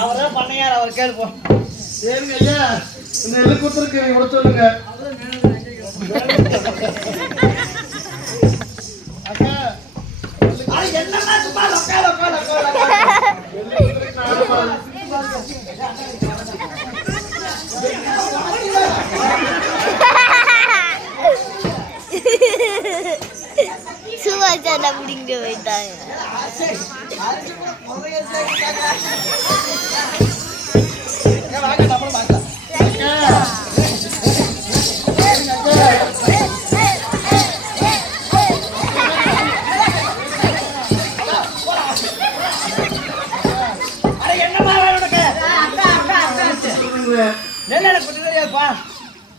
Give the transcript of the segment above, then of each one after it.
அவர்தான் பண்ணையார், அவர் கேள்ப்போம். சரிங்க ஐயா, நெல்லு குத்துருக்கு விட சொல்லுங்க. அக்கா என்னன்னா சும்மா சுவாசன அப்படிங்க போயிட்டாங்க.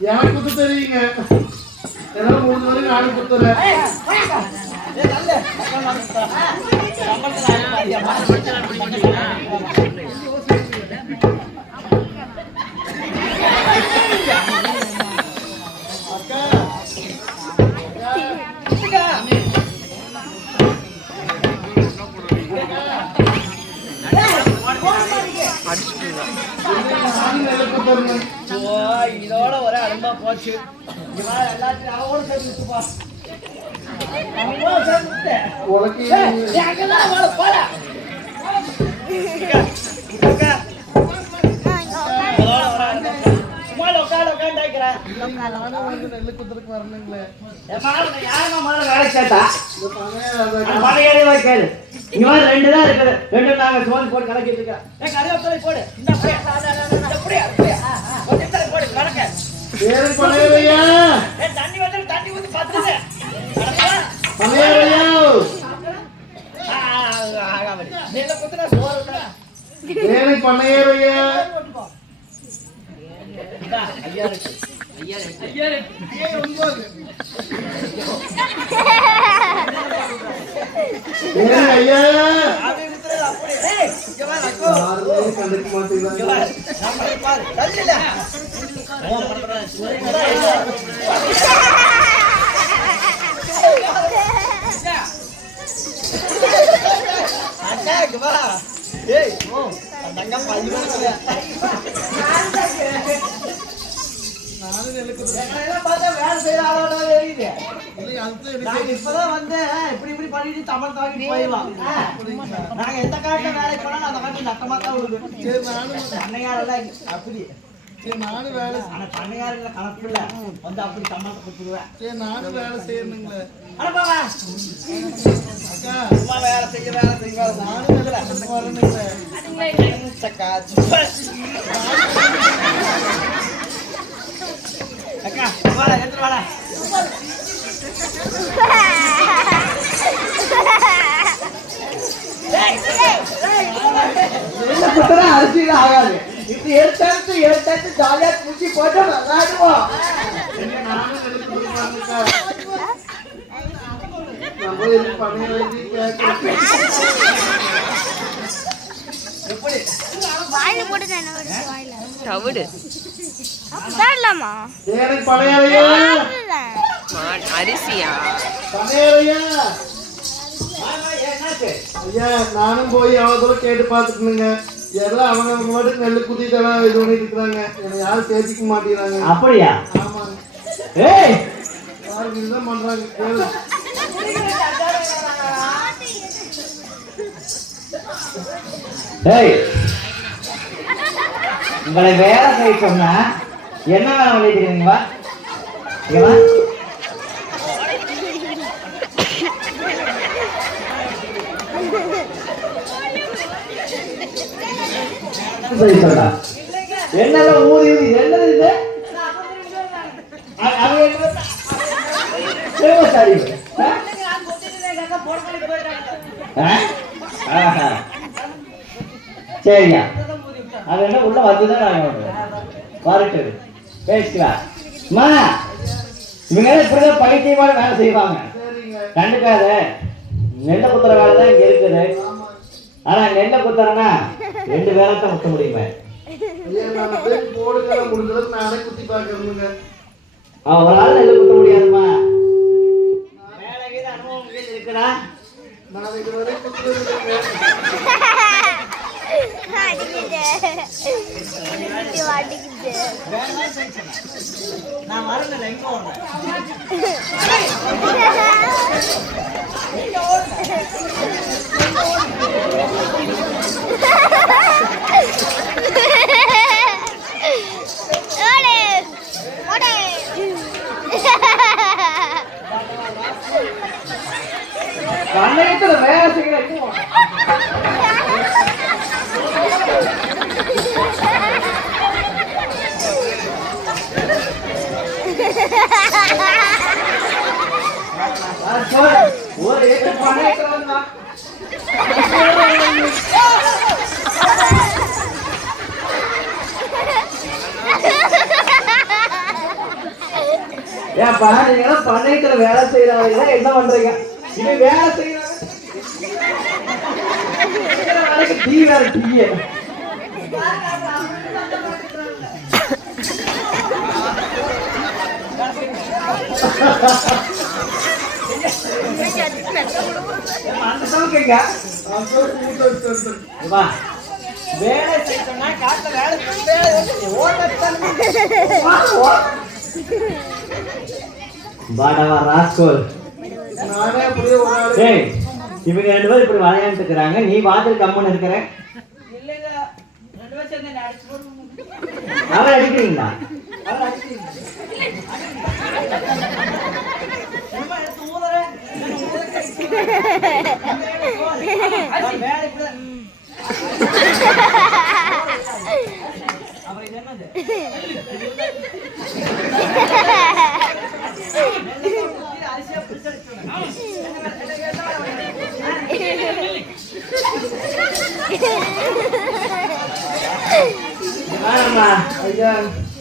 எனக்கு குத்து தெரியுங்க. ஏதாவது 3 வரைக்கும் நாடு குத்துறேன். இதோட ஒரே அரும்பா போச்சு. நெல்லு குத்துறதுக்கு வரணுங்களே. ரெண்டு தான் இருக்குது. ரெண்டு நாங்க சோன் போட்டு கலக்கிட்டு இருக்கோம். போடு தண்ணி வந்து தண்ணி ஊத்தி பத்துது. குத்துனா சோறு பண்ணையா இப்பதான் வந்து இப்படி இப்படி பண்ணிட்டு தமிழ் தாக்கி போயிடலாம். நாங்க எந்த காட்டுல வேலைக்கு போனாலும் அந்த காட்டுல நட்டமா தான் விடுது. பண்ணையாரெல்லாம் அப்படி நானும் வேலை. ஆனா பண்ணையாருல கணக்கு இல்ல வந்து அப்படி தமிழ் கொடுத்துருவேன். சரி நானும் வேலை செய்யணுங்களே. அக்கா சும்மா வேலை செய்ய நானும் வரணுங்களே. அக்கா வாடா எடுத்து வாடா. அரிசியில ஆகாது. இப்படி எடுத்து ஜாலியா குச்சி போட்டு விளையாடுவோம். அரிசியா ஐயா நானும் போய் எவ்வளவு கேட்டு பாத்துக்கணுங்க. எல்லாம் அவங்க மட்டும் நெல்லு குத்திட்டு இது பண்ணிட்டு இருக்கிறாங்க. என்னை யாரும் சேர்த்திக்க மாட்டேங்கிறாங்க. அப்படியா? ஆமாங்க. யாருக்கு இதுதான் பண்றாங்க. உங்களை வேலை செய்ய சொன்னா என்ன வேலை பண்ணிக்கிறீங்களா? என்னெல்லாம் ஊதி என்னது இது? சரிங்க, அது என்ன உள்ள வந்துதான் வரட்டு பேசிக்கலாம். இவங்க இப்படிதான் பைத்தியமான வேலை செய்வாங்க. கண்டுக்காத. நெல்லை குத்துற வேலை தான் இங்க இருக்குது. ஆனா நெல்லை குத்துறனா 2 வேலை தான் குத்த முடியுமே. போடுங்க முடிஞ்சது நானே குத்தி பாக்கணுங்க. ஒரு ஆள் நெல் குத்த முடியாதுமா. வேலை கீழ அனுபவம் கீழ இருக்குதா? நான் இதுவரை குத்துறதுங்க. நான் வரல எங்க ஓடுறேன். பண்ணையத்துல வேலை செய்யற ஒரு ஏக்கர் பண்ணையத்துல வந்தா ஏன் பாருங்க பண்ணையத்துல வேலை செய்யறவங்க என்ன பண்றீங்க? இது வேலை செய்யறாங்க டீ வேற டீ வேலை செய்யணும்னா காட்டுல வேலை பாடவா ராஸ்கோல். இவங்க 2 பேரும் இப்படி விளையாண்டு இருக்கிறாங்க. நீ வாதில் கம்மன் இருக்கிற அவன் அடிக்கிறீங்களா?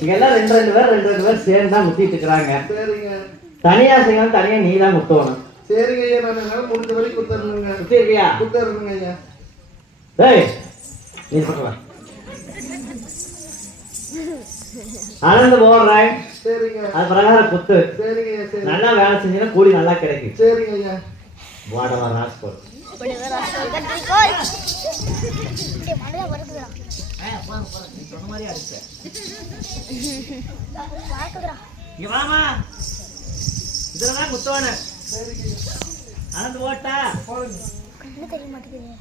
இங்கெல்லாம் 2 பேர் சேர்ந்து தான் முத்திட்டு இருக்கிறாங்க. தனியா செய்யணும், தனியா நீ தான் முத்தணும். சரிங்க ஐயா, நான் முடிஞ்ச வரைக்கும் குத்துறேங்க. முத்தி இருக்கியா? குத்துறேங்க ஐயா. டேய் நீ பண்ற ஆனந்த போடுறேன். சரிங்க. அது பிரகாரம் குத்து. சரிங்க ஐயா. சரி. நல்லா வேலை செஞ்சீங்கன்னா கூலி நல்லா கிடைக்கும். சரிங்க ஐயா. வாடவா ராஸ்கோல். சொன்ன மாதிரி அடிச்ச இங்க வாமா, இதுலதான் குத்துவானு. ஆனந்த ஓட்டா தெரிய மாட்டேங்குது.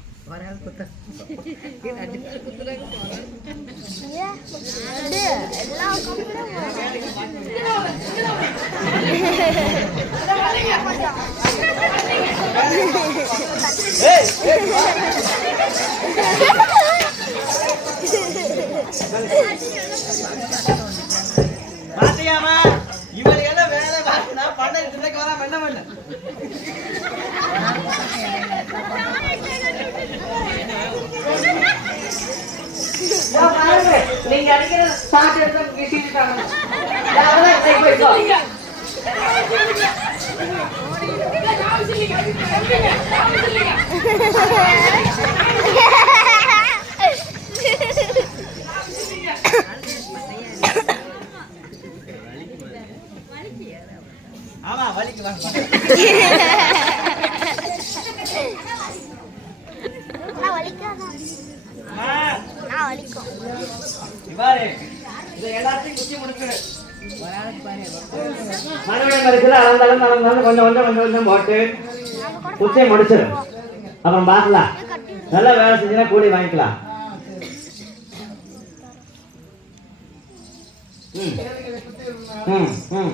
பாத்தியாமா, இவர் எல்லாம் வேலை பார்க்கனா பண்ண இதுக்கு வர பண்ண பண்ண நீங்க அடிக்கிற ஸ்டார்ட் எடுத்து கிட்டிட்டாங்க. யாரா கை போய்க்கோ. ஆமா வலிக்கு வாங்க. நான் வலிக்காதா? நான் வலிக்கும். இவாரே இத எல்லாத்தையும் குச்சி முடிச்சு மறுபடியும் மறுக்கல அளந்தாலும் கொஞ்சம் போட்டு குச்சியை முடிச்சிரு. அப்புறம் பார்க்கலாம். நல்லா வேலை செஞ்சுன்னா கூலி வாங்கிக்கலாம். ம்